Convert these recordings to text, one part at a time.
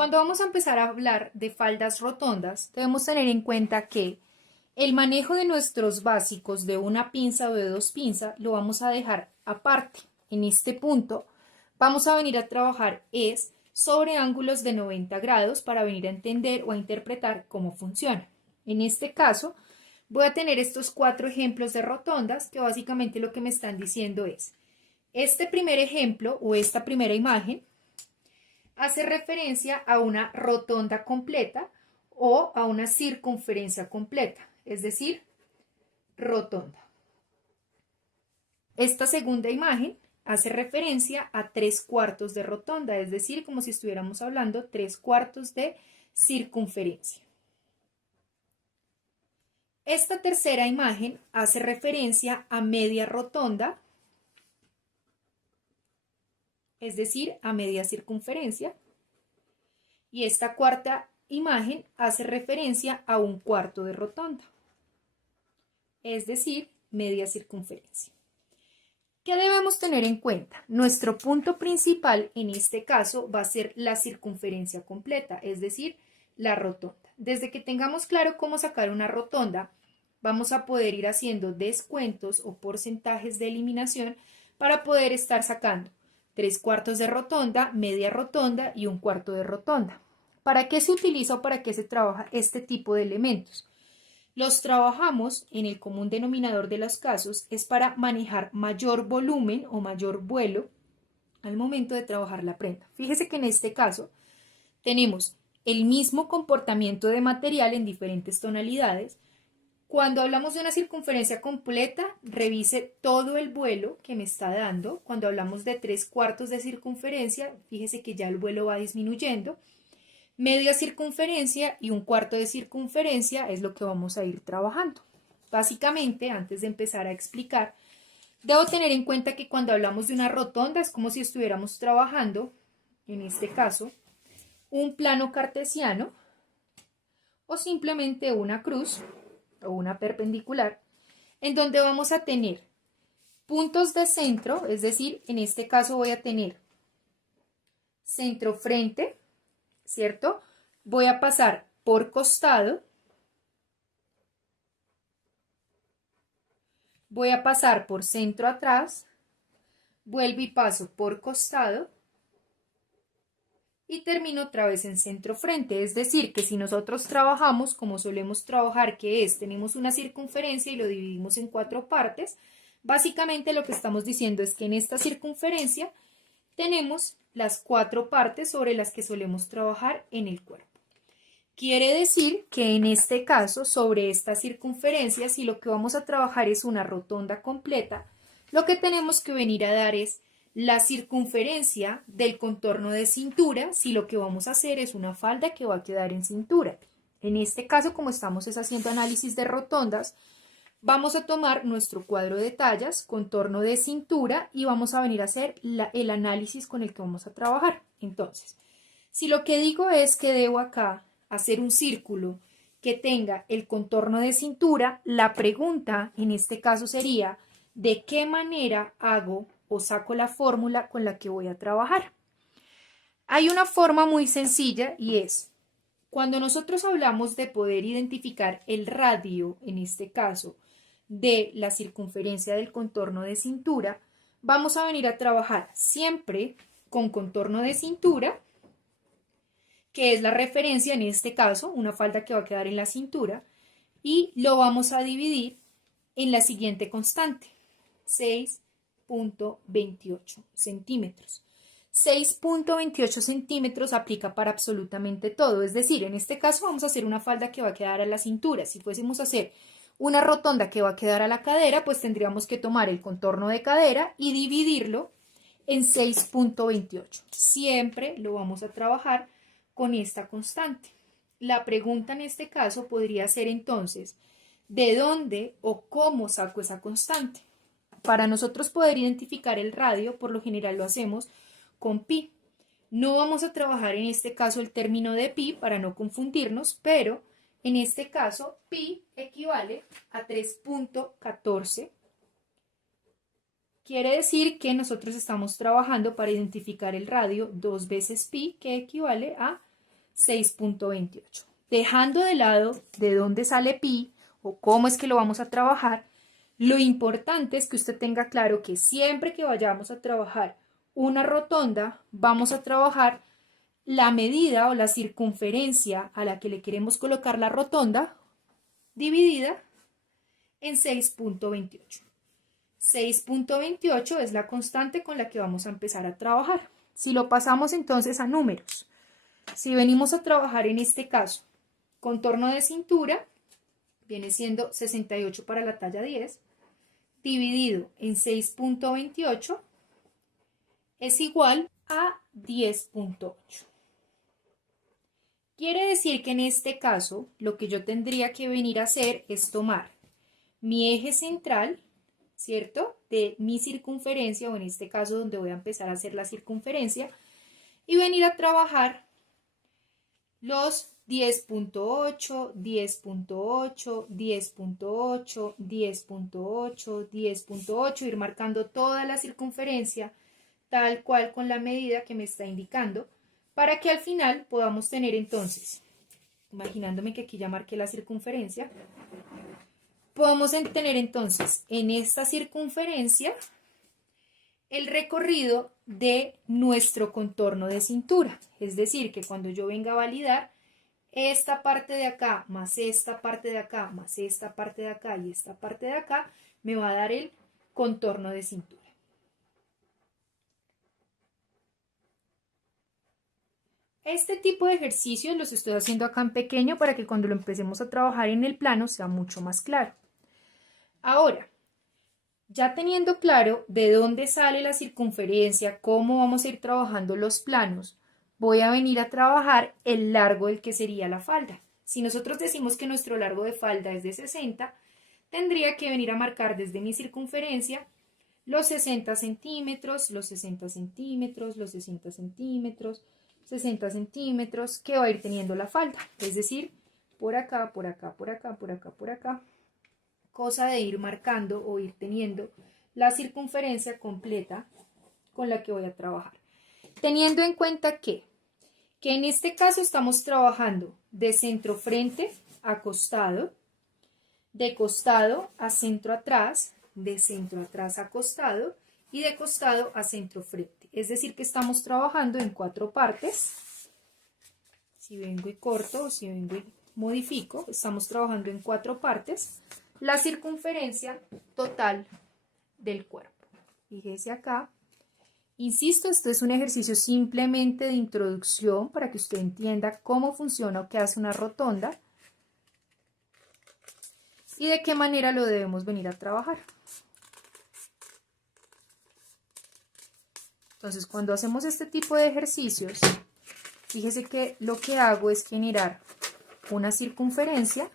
Cuando vamos a empezar a hablar de faldas rotondas, debemos tener en cuenta que el manejo de nuestros básicos de una pinza o de dos pinzas lo vamos a dejar aparte. En este punto vamos a venir a trabajar es sobre ángulos de 90 grados para venir a entender o a interpretar cómo funciona. En este caso voy a tener estos 4 ejemplos de rotondas que básicamente lo que me están diciendo es este primer ejemplo o esta primera imagen hace referencia a una rotonda completa o a una circunferencia completa, es decir, rotonda. Esta segunda imagen hace referencia a 3/4 de rotonda, es decir, como si estuviéramos hablando 3/4 de circunferencia. Esta tercera imagen hace referencia a media rotonda, es decir, a media circunferencia. Y esta cuarta imagen hace referencia a 1/4 de rotonda, es decir, media circunferencia. ¿Qué debemos tener en cuenta? Nuestro punto principal en este caso va a ser la circunferencia completa, es decir, la rotonda. Desde que tengamos claro cómo sacar una rotonda, vamos a poder ir haciendo descuentos o porcentajes de eliminación para poder estar sacando 3/4 de rotonda, media rotonda y 1/4 de rotonda. ¿Para qué se utiliza o para qué se trabaja este tipo de elementos? Los trabajamos en el común denominador de los casos es para manejar mayor volumen o mayor vuelo al momento de trabajar la prenda. Fíjese que en este caso tenemos el mismo comportamiento de material en diferentes tonalidades. Cuando hablamos de una circunferencia completa, revise todo el vuelo que me está dando. Cuando hablamos de 3/4 de circunferencia, fíjese que ya el vuelo va disminuyendo. Media circunferencia y 1/4 de circunferencia es lo que vamos a ir trabajando. Básicamente, antes de empezar a explicar, debo tener en cuenta que cuando hablamos de una rotonda es como si estuviéramos trabajando, en este caso, un plano cartesiano o simplemente una cruz o una perpendicular, en donde vamos a tener puntos de centro, es decir, en este caso voy a tener centro frente, ¿cierto? Voy a pasar por costado, voy a pasar por centro atrás, vuelvo y paso por costado y termino otra vez en centro frente. Es decir, que si nosotros trabajamos como solemos trabajar, que es, tenemos una circunferencia y lo dividimos en 4 partes, básicamente lo que estamos diciendo es que en esta circunferencia tenemos las 4 partes sobre las que solemos trabajar en el cuerpo. Quiere decir que en este caso, sobre esta circunferencia, si lo que vamos a trabajar es una rotonda completa, lo que tenemos que venir a dar es la circunferencia del contorno de cintura, si lo que vamos a hacer es una falda que va a quedar en cintura. En este caso, como estamos haciendo análisis de rotondas, vamos a tomar nuestro cuadro de tallas, contorno de cintura, y vamos a venir a hacer el análisis con el que vamos a trabajar. Entonces, si lo que digo es que debo acá hacer un círculo que tenga el contorno de cintura, la pregunta en este caso sería, ¿de qué manera hago o saco la fórmula con la que voy a trabajar? Hay una forma muy sencilla y es, cuando nosotros hablamos de poder identificar el radio, en este caso, de la circunferencia del contorno de cintura, vamos a venir a trabajar siempre con contorno de cintura, que es la referencia, en este caso, una falda que va a quedar en la cintura, y lo vamos a dividir en la siguiente constante, 6.28 centímetros. 6.28 centímetros aplica para absolutamente todo, es decir, en este caso vamos a hacer una falda que va a quedar a la cintura. Si fuésemos a hacer una rotonda que va a quedar a la cadera, pues tendríamos que tomar el contorno de cadera y dividirlo en 6.28. Siempre lo vamos a trabajar con esta constante. La pregunta en este caso podría ser entonces, ¿de dónde o cómo saco esa constante? Para nosotros poder identificar el radio, por lo general lo hacemos con pi. No vamos a trabajar en este caso el término de pi para no confundirnos, pero en este caso pi equivale a 3.14. Quiere decir que nosotros estamos trabajando para identificar el radio 2 veces pi, que equivale a 6.28. Dejando de lado de dónde sale pi o cómo es que lo vamos a trabajar, lo importante es que usted tenga claro que siempre que vayamos a trabajar una rotonda, vamos a trabajar la medida o la circunferencia a la que le queremos colocar la rotonda dividida en 6.28. 6.28 es la constante con la que vamos a empezar a trabajar. Si lo pasamos entonces a números, si venimos a trabajar en este caso, contorno de cintura, viene siendo 68 para la talla 10, dividido en 6.28 es igual a 10.8. Quiere decir que en este caso lo que yo tendría que venir a hacer es tomar mi eje central, ¿cierto? De mi circunferencia, o en este caso donde voy a empezar a hacer la circunferencia, y venir a trabajar los 10.8, 10.8, 10.8, 10.8, 10.8, ir marcando toda la circunferencia tal cual con la medida que me está indicando, para que al final podamos tener entonces, imaginándome que aquí ya marqué la circunferencia, podemos tener entonces en esta circunferencia el recorrido de nuestro contorno de cintura. Es decir, que cuando yo venga a validar esta parte de acá, más esta parte de acá, más esta parte de acá y esta parte de acá, me va a dar el contorno de cintura. Este tipo de ejercicios los estoy haciendo acá en pequeño para que cuando lo empecemos a trabajar en el plano sea mucho más claro. Ahora, ya teniendo claro de dónde sale la circunferencia, cómo vamos a ir trabajando los planos, voy a venir a trabajar el largo del que sería la falda. Si nosotros decimos que nuestro largo de falda es de 60, tendría que venir a marcar desde mi circunferencia los 60 centímetros, los 60 centímetros, los 60 centímetros, 60 centímetros que va a ir teniendo la falda. Es decir, por acá, por acá, por acá, por acá, por acá. Cosa de ir marcando o ir teniendo la circunferencia completa con la que voy a trabajar. Teniendo en cuenta que en este caso estamos trabajando de centro frente a costado, de costado a centro atrás, de centro atrás a costado y de costado a centro frente. Es decir, que estamos trabajando en 4 partes. Si vengo y corto o si vengo y modifico, estamos trabajando en 4 partes. La circunferencia total del cuerpo. Fíjese acá. Insisto, esto es un ejercicio simplemente de introducción para que usted entienda cómo funciona o qué hace una rotonda y de qué manera lo debemos venir a trabajar. Entonces, cuando hacemos este tipo de ejercicios, fíjese que lo que hago es generar una circunferencia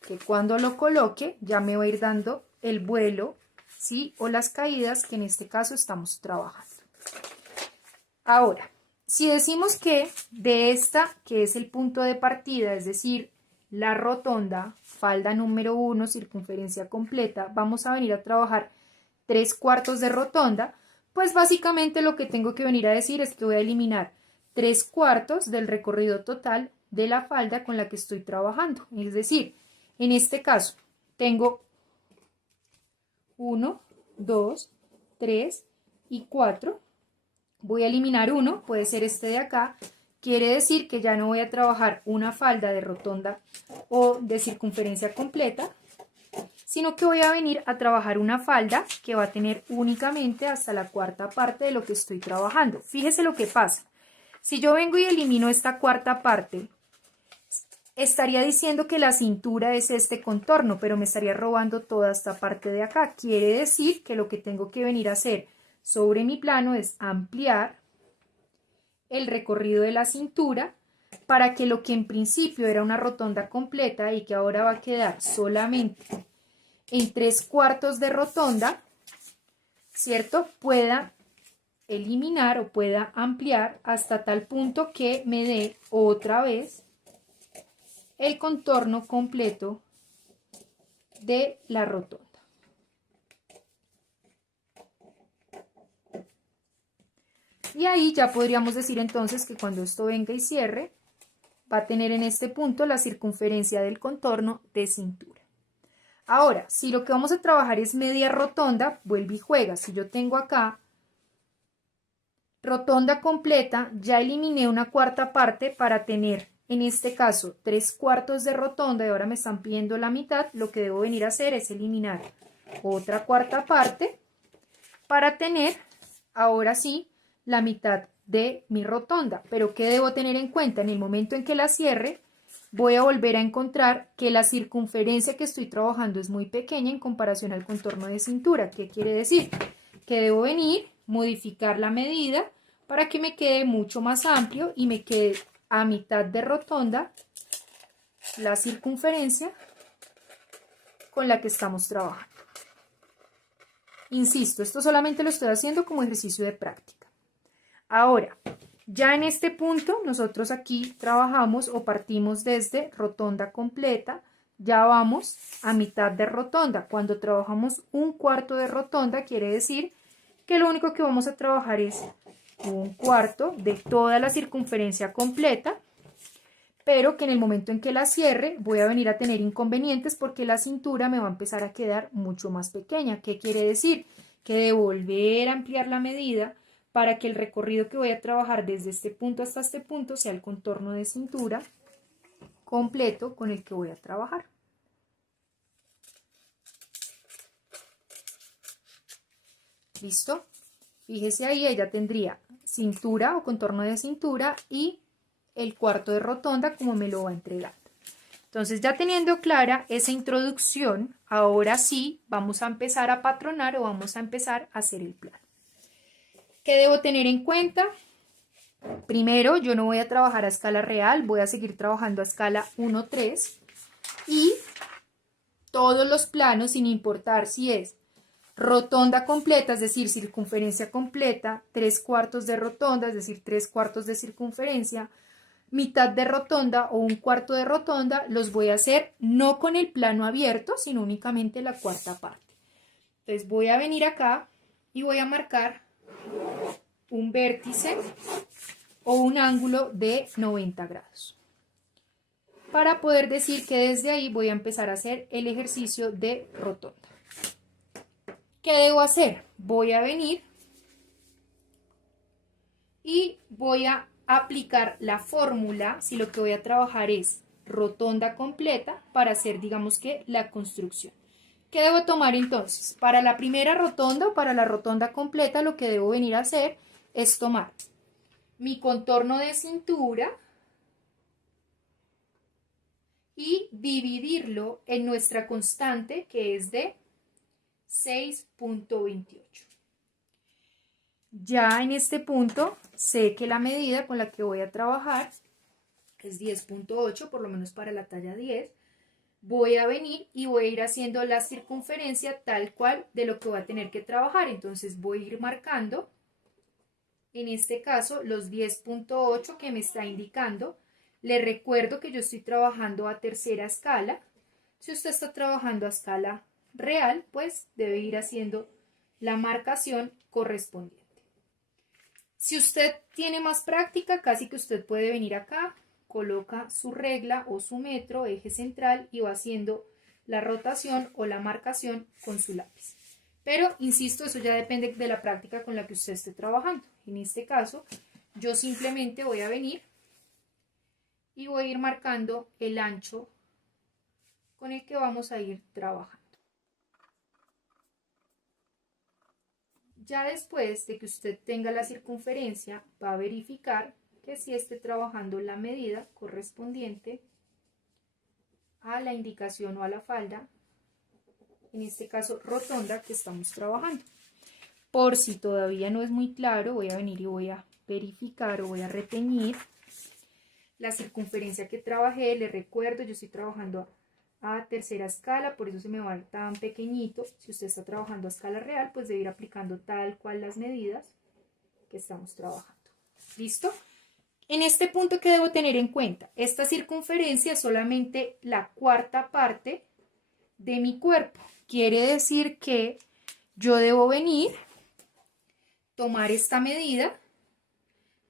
que cuando lo coloque ya me va a ir dando el vuelo, ¿sí? O las caídas que en este caso estamos trabajando. Ahora, si decimos que de esta, que es el punto de partida, es decir, la rotonda, falda número 1, circunferencia completa, vamos a venir a trabajar 3/4 de rotonda, pues básicamente lo que tengo que venir a decir es que voy a eliminar 3/4 del recorrido total de la falda con la que estoy trabajando. Es decir, en este caso tengo 1, 2, 3 y 4. Voy a eliminar 1, puede ser este de acá. Quiere decir que ya no voy a trabajar una falda de rotonda o de circunferencia completa, sino que voy a venir a trabajar una falda que va a tener únicamente hasta la 4ª parte de lo que estoy trabajando. Fíjese lo que pasa. Si yo vengo y elimino esta 4ª parte, estaría diciendo que la cintura es este contorno, pero me estaría robando toda esta parte de acá. Quiere decir que lo que tengo que venir a hacer sobre mi plano es ampliar el recorrido de la cintura para que lo que en principio era una rotonda completa y que ahora va a quedar solamente en 3/4 de rotonda, ¿cierto? Pueda eliminar o pueda ampliar hasta tal punto que me dé otra vez el contorno completo de la rotonda. Y ahí ya podríamos decir entonces que cuando esto venga y cierre, va a tener en este punto la circunferencia del contorno de cintura. Ahora, si lo que vamos a trabajar es media rotonda, vuelve y juega. Si yo tengo acá rotonda completa, ya eliminé una cuarta parte para tener, en este caso, 3/4 de rotonda y ahora me están pidiendo la mitad. Lo que debo venir a hacer es eliminar otra cuarta parte para tener, ahora sí, la mitad de mi rotonda. Pero ¿qué debo tener en cuenta? En el momento en que la cierre, voy a volver a encontrar que la circunferencia que estoy trabajando es muy pequeña en comparación al contorno de cintura. ¿Qué quiere decir? Que debo venir, modificar la medida para que me quede mucho más amplio y me quede a mitad de rotonda la circunferencia con la que estamos trabajando. Insisto, esto solamente lo estoy haciendo como ejercicio de práctica. Ahora, ya en este punto, nosotros aquí trabajamos o partimos desde rotonda completa, ya vamos a mitad de rotonda. Cuando trabajamos 1/4 de rotonda, quiere decir que lo único que vamos a trabajar es 1/4 de toda la circunferencia completa, pero que en el momento en que la cierre voy a venir a tener inconvenientes porque la cintura me va a empezar a quedar mucho más pequeña. ¿Qué quiere decir? Que debo volver a ampliar la medida para que el recorrido que voy a trabajar desde este punto hasta este punto sea el contorno de cintura completo con el que voy a trabajar. ¿Listo? Fíjese ahí, ella tendría cintura o contorno de cintura y el cuarto de rotonda como me lo va a entregar. Entonces, ya teniendo clara esa introducción, ahora sí vamos a empezar a patronar o vamos a empezar a hacer el plano. ¿Qué debo tener en cuenta? Primero, yo no voy a trabajar a escala real, voy a seguir trabajando a escala 1/3 y todos los planos, sin importar si es rotonda completa, es decir, circunferencia completa, 3/4 de rotonda, es decir, 3/4 de circunferencia, mitad de rotonda o 1/4 de rotonda, los voy a hacer no con el plano abierto, sino únicamente la cuarta parte. Entonces voy a venir acá y voy a marcar un vértice o un ángulo de 90 grados. Para poder decir que desde ahí voy a empezar a hacer el ejercicio de rotonda. ¿Qué debo hacer? Voy a venir y voy a aplicar la fórmula si lo que voy a trabajar es rotonda completa para hacer, digamos que, la construcción. ¿Qué debo tomar entonces? Para la primera rotonda o para la rotonda completa, lo que debo venir a hacer es tomar mi contorno de cintura y dividirlo en nuestra constante, que es de 6.28. Ya en este punto sé que la medida con la que voy a trabajar es 10.8, por lo menos para la talla 10. Voy a venir y voy a ir haciendo la circunferencia tal cual de lo que voy a tener que trabajar. Entonces voy a ir marcando, en este caso, los 10.8 que me está indicando. Le recuerdo que yo estoy trabajando a tercera escala. Si usted está trabajando a escala real, pues debe ir haciendo la marcación correspondiente. Si usted tiene más práctica, casi que usted puede venir acá, coloca su regla o su metro, eje central, y va haciendo la rotación o la marcación con su lápiz. Pero, insisto, eso ya depende de la práctica con la que usted esté trabajando. En este caso, yo simplemente voy a venir y voy a ir marcando el ancho con el que vamos a ir trabajando. Ya después de que usted tenga la circunferencia, va a verificar que sí esté trabajando la medida correspondiente a la indicación o a la falda, en este caso rotonda, que estamos trabajando. Por si todavía no es muy claro, voy a venir y voy a verificar o voy a reteñir la circunferencia que trabajé. Les recuerdo, yo estoy trabajando a tercera escala, por eso se me va tan pequeñito. Si usted está trabajando a escala real, pues debe ir aplicando tal cual las medidas que estamos trabajando. ¿Listo? En este punto, ¿qué debo tener en cuenta? Esta circunferencia es solamente la cuarta parte de mi cuerpo. Quiere decir que yo debo venir, tomar esta medida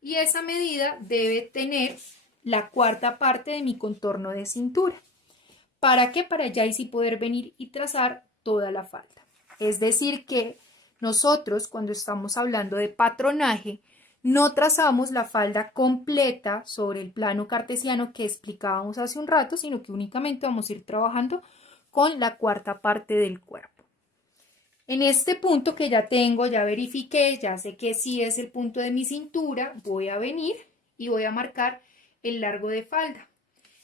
y esa medida debe tener la cuarta parte de mi contorno de cintura. ¿Para qué? Para ya sí poder venir y trazar toda la falda. Es decir que nosotros cuando estamos hablando de patronaje no trazamos la falda completa sobre el plano cartesiano que explicábamos hace un rato, sino que únicamente vamos a ir trabajando con la cuarta parte del cuerpo. En este punto que ya tengo, ya verifiqué, ya sé que sí es el punto de mi cintura, voy a venir y voy a marcar el largo de falda.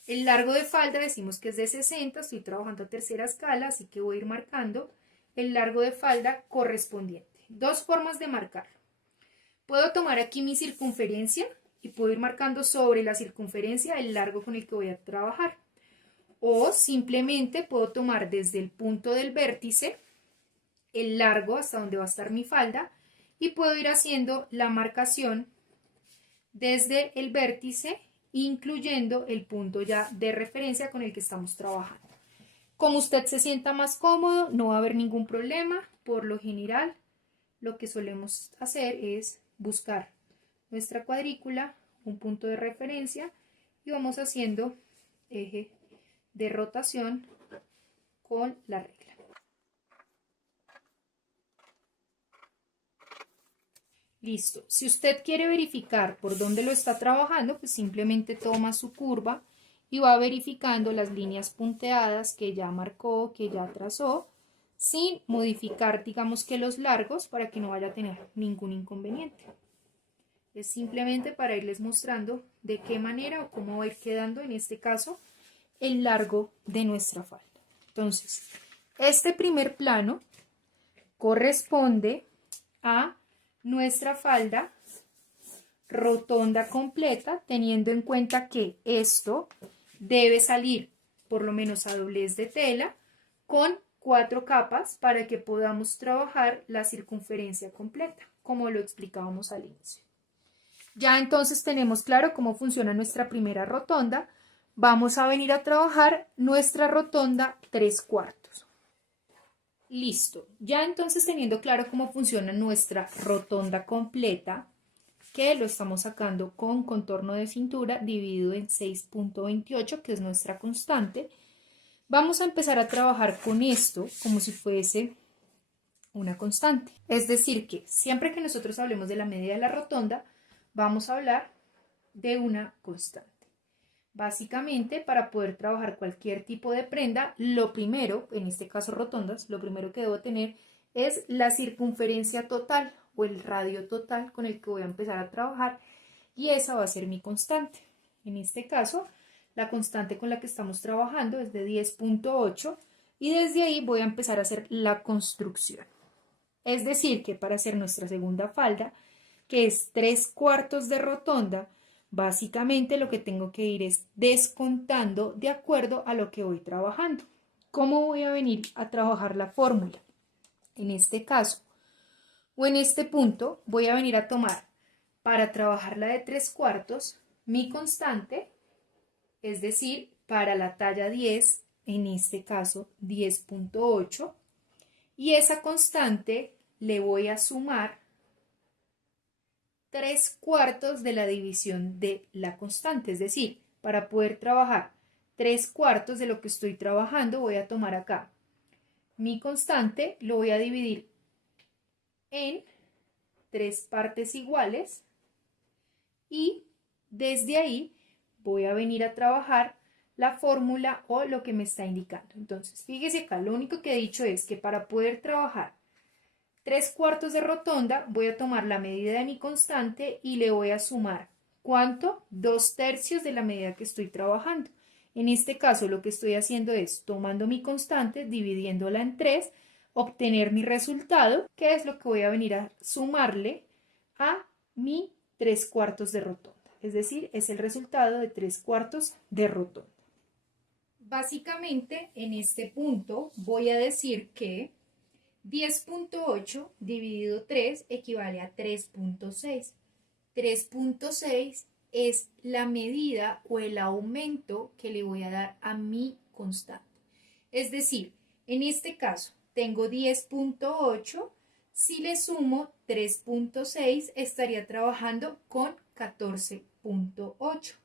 El largo de falda decimos que es de 60, estoy trabajando a tercera escala, así que voy a ir marcando el largo de falda correspondiente. Dos formas de marcarlo. Puedo tomar aquí mi circunferencia y puedo ir marcando sobre la circunferencia el largo con el que voy a trabajar. O simplemente puedo tomar desde el punto del vértice el largo hasta donde va a estar mi falda y puedo ir haciendo la marcación desde el vértice incluyendo el punto ya de referencia con el que estamos trabajando. Como usted se sienta más cómodo, no va a haber ningún problema. Por lo general, lo que solemos hacer es buscar nuestra cuadrícula, un punto de referencia y vamos haciendo eje de rotación con la regla. Listo. Si usted quiere verificar por dónde lo está trabajando, pues simplemente toma su curva y va verificando las líneas punteadas que ya marcó, que ya trazó, sin modificar, digamos que los largos para que no vaya a tener ningún inconveniente. Es simplemente para irles mostrando de qué manera o cómo va a ir quedando, en este caso, el largo de nuestra falda. Entonces, este primer plano corresponde a nuestra falda rotonda completa, teniendo en cuenta que esto debe salir por lo menos a doblez de tela con 4 capas para que podamos trabajar la circunferencia completa, como lo explicábamos al inicio. Ya entonces tenemos claro cómo funciona nuestra primera rotonda. Vamos a venir a trabajar nuestra rotonda 3/4. Listo, ya entonces teniendo claro cómo funciona nuestra rotonda completa, que lo estamos sacando con contorno de cintura dividido en 6.28, que es nuestra constante, vamos a empezar a trabajar con esto como si fuese una constante. Es decir que siempre que nosotros hablemos de la media de la rotonda, vamos a hablar de una constante. Básicamente, para poder trabajar cualquier tipo de prenda, lo primero, en este caso rotondas, lo primero que debo tener es la circunferencia total o el radio total con el que voy a empezar a trabajar y esa va a ser mi constante. En este caso, la constante con la que estamos trabajando es de 10.8 y desde ahí voy a empezar a hacer la construcción. Es decir, que para hacer nuestra segunda falda, que es 3/4 de rotonda, básicamente lo que tengo que ir es descontando de acuerdo a lo que voy trabajando. ¿Cómo voy a venir a trabajar la fórmula? En este caso, o en este punto, voy a venir a tomar para trabajar la de 3/4 mi constante, es decir, para la talla 10, en este caso 10.8, y esa constante le voy a sumar 3/4 de la división de la constante, es decir, para poder trabajar 3/4 de lo que estoy trabajando, voy a tomar acá mi constante, lo voy a dividir en 3 partes iguales y desde ahí voy a venir a trabajar la fórmula o lo que me está indicando. Entonces, fíjese acá, lo único que he dicho es que para poder trabajar 3/4 de rotonda, voy a tomar la medida de mi constante y le voy a sumar, ¿cuánto? 2/3 de la medida que estoy trabajando. En este caso, lo que estoy haciendo es tomando mi constante, dividiéndola en 3, obtener mi resultado, que es lo que voy a venir a sumarle a mi 3/4 de rotonda. Es decir, es el resultado de 3/4 de rotonda. Básicamente, en este punto voy a decir que 10.8 dividido 3 equivale a 3.6. 3.6 es la medida o el aumento que le voy a dar a mi constante. Es decir, en este caso tengo 10.8, si le sumo 3.6 estaría trabajando con 14.8.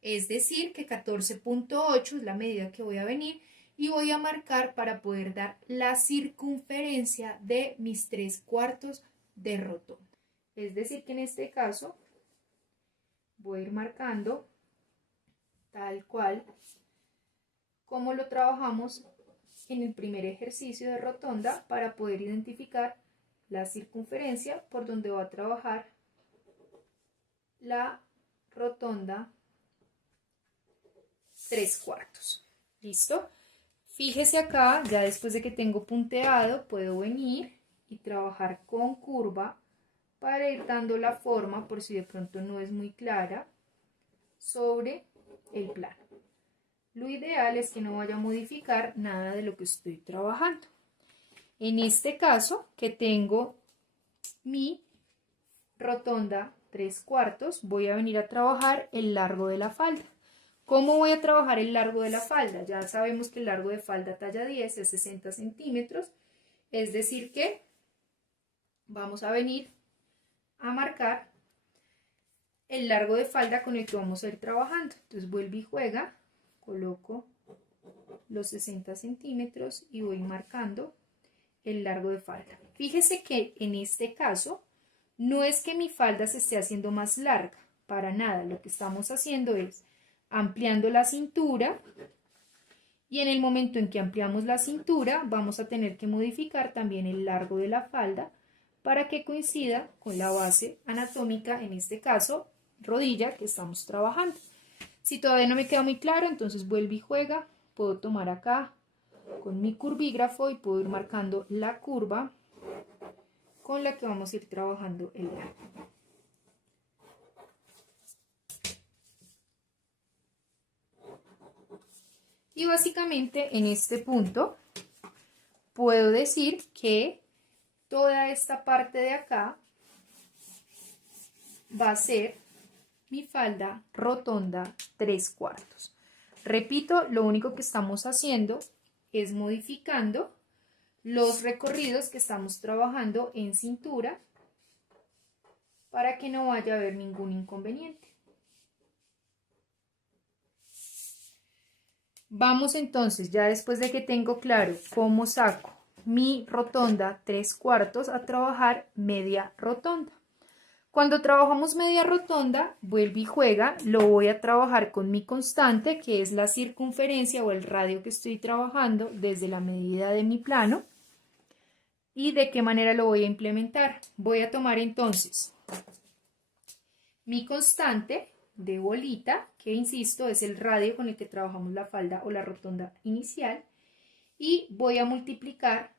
Es decir, que 14.8 es la medida que voy a venir y voy a marcar para poder dar la circunferencia de mis 3/4 de rotonda. Es decir, que en este caso voy a ir marcando tal cual como lo trabajamos en el primer ejercicio de rotonda para poder identificar la circunferencia por donde va a trabajar la rotonda 3/4. ¿Listo? Fíjese acá, ya después de que tengo punteado, puedo venir y trabajar con curva para ir dando la forma, por si de pronto no es muy clara, sobre el plano. Lo ideal es que no vaya a modificar nada de lo que estoy trabajando. En este caso, que tengo mi rotonda 3/4, voy a venir a trabajar el largo de la falda. ¿Cómo voy a trabajar el largo de la falda? Ya sabemos que el largo de falda talla 10 es 60 centímetros, es decir que vamos a venir a marcar el largo de falda con el que vamos a ir trabajando. Entonces vuelvo y juega, coloco los 60 centímetros y voy marcando el largo de falda. Fíjese que en este caso no es que mi falda se esté haciendo más larga, para nada. Lo que estamos haciendo es ampliando la cintura y en el momento en que ampliamos la cintura vamos a tener que modificar también el largo de la falda para que coincida con la base anatómica, en este caso rodilla, que estamos trabajando. Si todavía no me queda muy claro, entonces vuelve y juega. Puedo tomar acá con mi curvígrafo y puedo ir marcando la curva con la que vamos a ir trabajando el largo. Y básicamente en este punto puedo decir que toda esta parte de acá va a ser mi falda rotonda 3/4. Repito, lo único que estamos haciendo es modificando los recorridos que estamos trabajando en cintura para que no vaya a haber ningún inconveniente. Vamos entonces, ya después de que tengo claro cómo saco mi rotonda 3/4, a trabajar media rotonda. Cuando trabajamos media rotonda, vuelve y juega, lo voy a trabajar con mi constante, que es la circunferencia o el radio que estoy trabajando desde la medida de mi plano. ¿Y de qué manera lo voy a implementar? Voy a tomar entonces mi constante de bolita, que insisto es el radio con el que trabajamos la falda o la rotonda inicial, y voy a multiplicar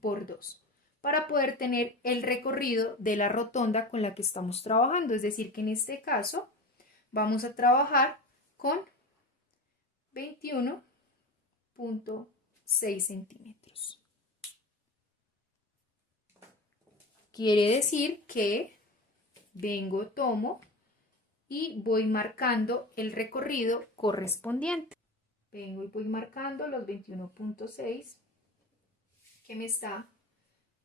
por 2 para poder tener el recorrido de la rotonda con la que estamos trabajando. Es decir, que en este caso vamos a trabajar con 21.6 centímetros. Quiere decir que vengo, tomo y voy marcando el recorrido correspondiente. Vengo y voy marcando los 21.6 que me está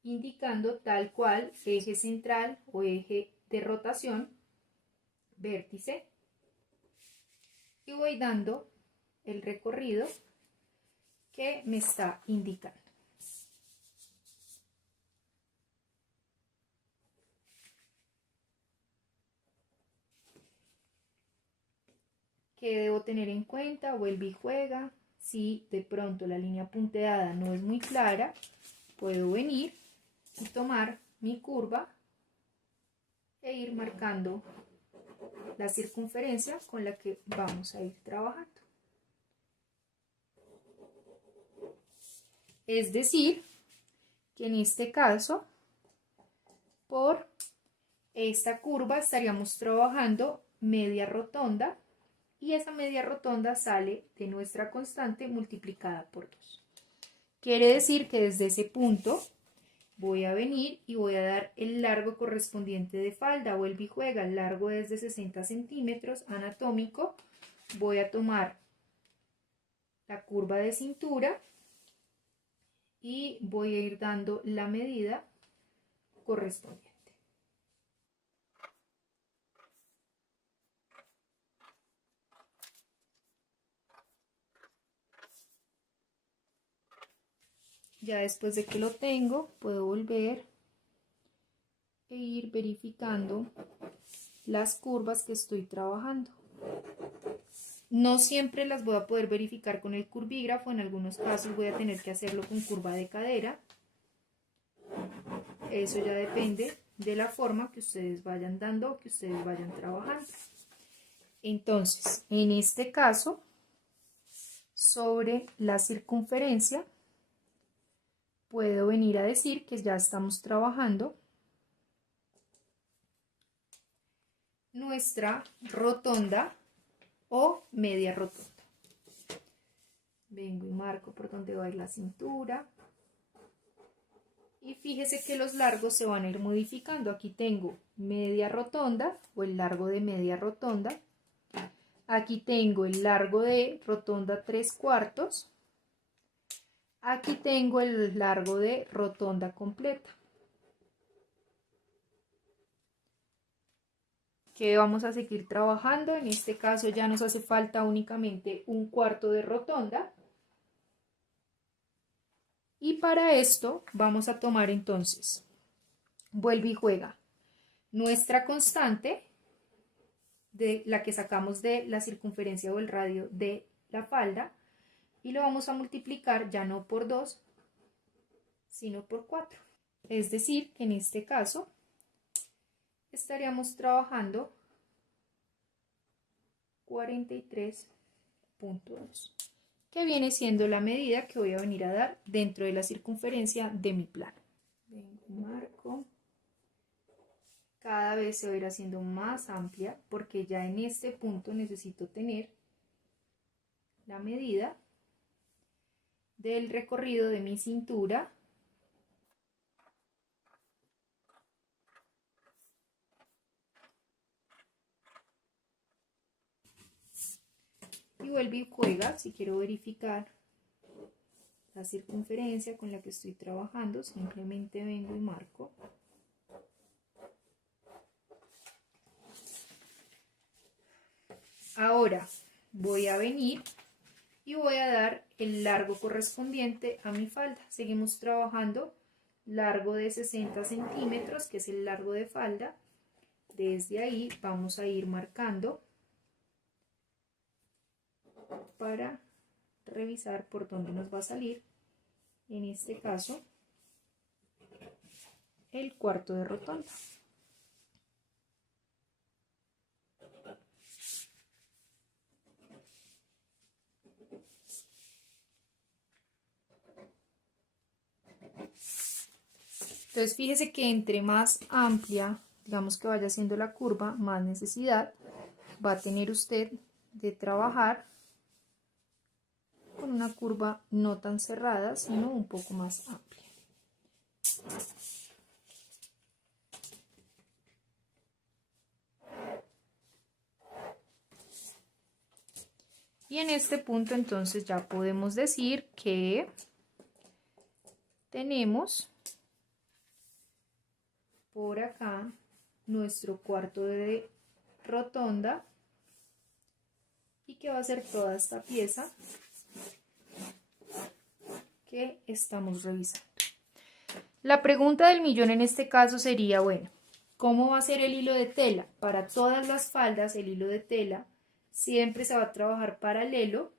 indicando tal cual eje central o eje de rotación, vértice, y voy dando el recorrido que me está indicando. ¿Qué debo tener en cuenta? Vuelve y juega. Si de pronto la línea punteada no es muy clara, puedo venir y tomar mi curva e ir marcando la circunferencia con la que vamos a ir trabajando. Es decir, que en este caso, por esta curva estaríamos trabajando media rotonda y esa media rotonda sale de nuestra constante multiplicada por 2. Quiere decir que desde ese punto voy a venir y voy a dar el largo correspondiente de falda. Vuelve y juega, el largo es de 60 centímetros anatómico. Voy a tomar la curva de cintura y voy a ir dando la medida correspondiente. Ya después de que lo tengo, puedo volver e ir verificando las curvas que estoy trabajando. No siempre las voy a poder verificar con el curvígrafo, en algunos casos voy a tener que hacerlo con curva de cadera. Eso ya depende de la forma que ustedes vayan dando o que ustedes vayan trabajando. Entonces, en este caso, sobre la circunferencia, puedo venir a decir que ya estamos trabajando nuestra rotonda o media rotonda. Vengo y marco por donde va a ir la cintura. Y fíjese que los largos se van a ir modificando. Aquí tengo media rotonda o el largo de media rotonda. Aquí tengo el largo de rotonda 3/4. Aquí tengo el largo de rotonda completa. Que vamos a seguir trabajando. En este caso ya nos hace falta únicamente 1/4 de rotonda. Y para esto vamos a tomar entonces, vuelve y juega, nuestra constante, de la que sacamos de la circunferencia o el radio de la falda, y lo vamos a multiplicar ya no por 2, sino por 4. Es decir, que en este caso estaríamos trabajando 43.2. que viene siendo la medida que voy a venir a dar dentro de la circunferencia de mi plano. Vengo, marco. Cada vez se va a ir haciendo más amplia porque ya en este punto necesito tener la medida del recorrido de mi cintura y vuelvo y juega. Si quiero verificar la circunferencia con la que estoy trabajando, simplemente vengo y marco. Ahora voy a venir y voy a dar el largo correspondiente a mi falda. Seguimos trabajando largo de 60 centímetros, que es el largo de falda. Desde ahí vamos a ir marcando para revisar por dónde nos va a salir, en este caso, el cuarto de rotonda. Entonces fíjese que entre más amplia, digamos que vaya siendo la curva, más necesidad va a tener usted de trabajar con una curva no tan cerrada, sino un poco más amplia. Y en este punto entonces ya podemos decir que tenemos por acá nuestro cuarto de rotonda y que va a ser toda esta pieza que estamos revisando. La pregunta del millón en este caso sería, bueno, ¿cómo va a ser el hilo de tela? Para todas las faldas el hilo de tela siempre se va a trabajar paralelo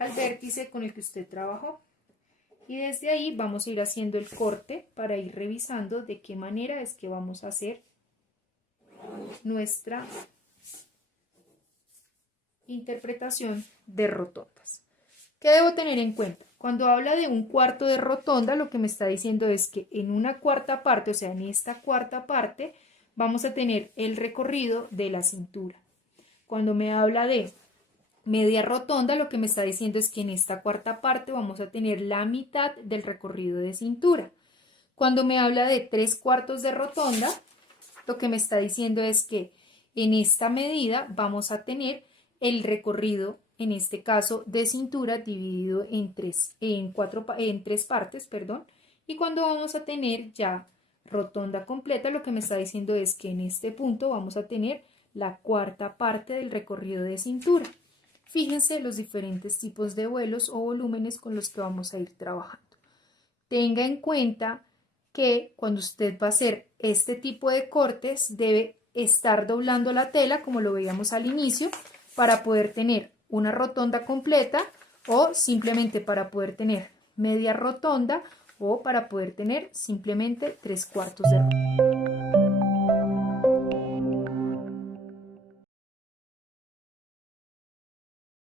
al vértice con el que usted trabajó. Y desde ahí vamos a ir haciendo el corte para ir revisando de qué manera es que vamos a hacer nuestra interpretación de rotondas. ¿Qué debo tener en cuenta? Cuando habla de 1/4 de rotonda, lo que me está diciendo es que en una cuarta parte, o sea, en esta cuarta parte, vamos a tener el recorrido de la cintura. Cuando me habla de media rotonda, lo que me está diciendo es que en esta cuarta parte vamos a tener la mitad del recorrido de cintura. Cuando me habla de 3/4 de rotonda, lo que me está diciendo es que en esta medida vamos a tener el recorrido, en este caso de cintura, dividido en tres partes, perdón. Y cuando vamos a tener ya rotonda completa, lo que me está diciendo es que en este punto vamos a tener la cuarta parte del recorrido de cintura. Fíjense los diferentes tipos de vuelos o volúmenes con los que vamos a ir trabajando. tenga en cuenta que cuando usted va a hacer este tipo de cortes debe estar doblando la tela como lo veíamos al inicio para poder tener una rotonda completa o simplemente para poder tener media rotonda o para poder tener simplemente 3/4 de rotonda.